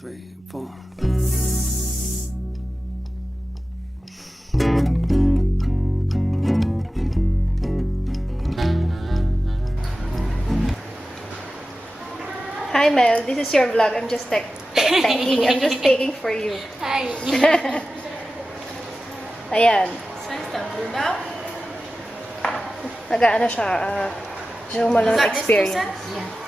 three, four. Hi Mel, this is your vlog. I'm just taking. I'm just taking for you. Hi. Ayan. Saan sa Bulldog? Nag-ano siya, Zoom Alone Got this experience. person? Yeah.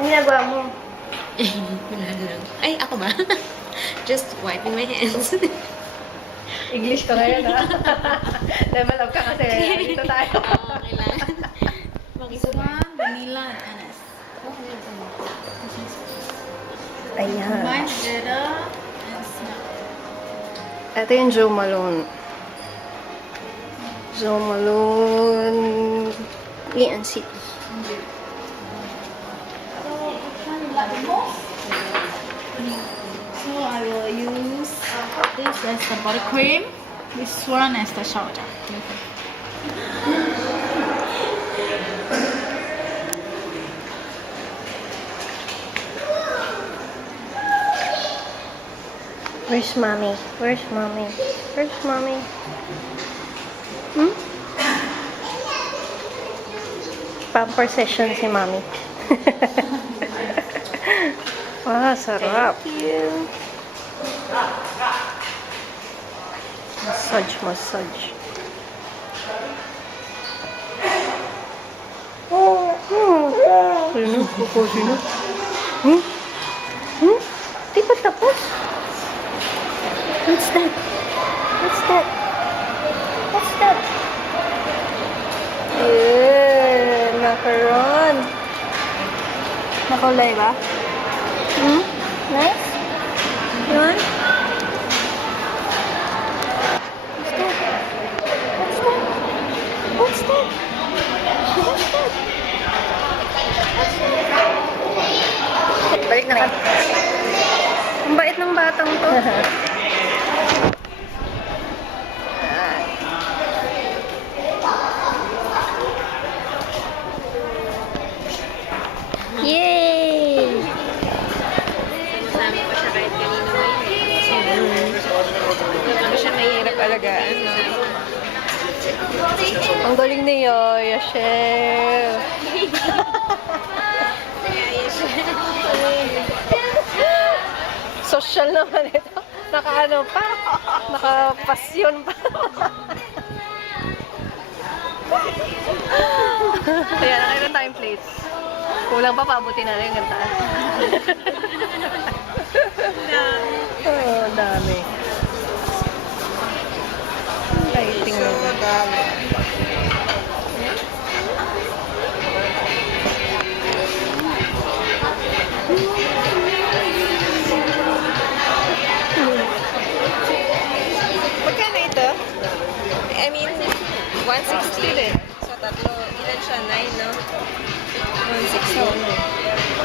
Ano ginagawa mo? Wala lang. Ay, ako ba? Just wiping my hands. English ka ngayon, ha? Level up ka kasi. Dito tayo. Okay lang. This one, vanilla and anise. Ayan. Combine together and smell. Ito yung Joe Malone. Joe Malone. ENC. So, which one you like the most? So, I will use this as the body cream. This one as the shower gel. Where's mommy? Where's mommy? Where's mommy? Hmm? Pamper session si mommy. Wow, sarap. Massage, massage. Sino? Kuko, sino? Hmm? Hmm? Di ba tapos? What's that? What's that? What's that? Macaron. Makulay ba? Hmm? Nice? You want? What's that? What's that? What's that? Balik na lang. Ang bait ng batang to. Yay! Masama pa siya kahit kanino ngayon. Hindi siya mahirap alagaan, no? Ang galing ni Yoya, chef. Social naman ito. Naka-ano pa? Naka-pasyon pa. Kaya nakita tayong plates. Kulang pa, paabutin na rin yung taas. Oh, dami. Lighting na. Magkano ito? I mean, 160 din. So, tatlo. Ilan siya? 9, no? 160.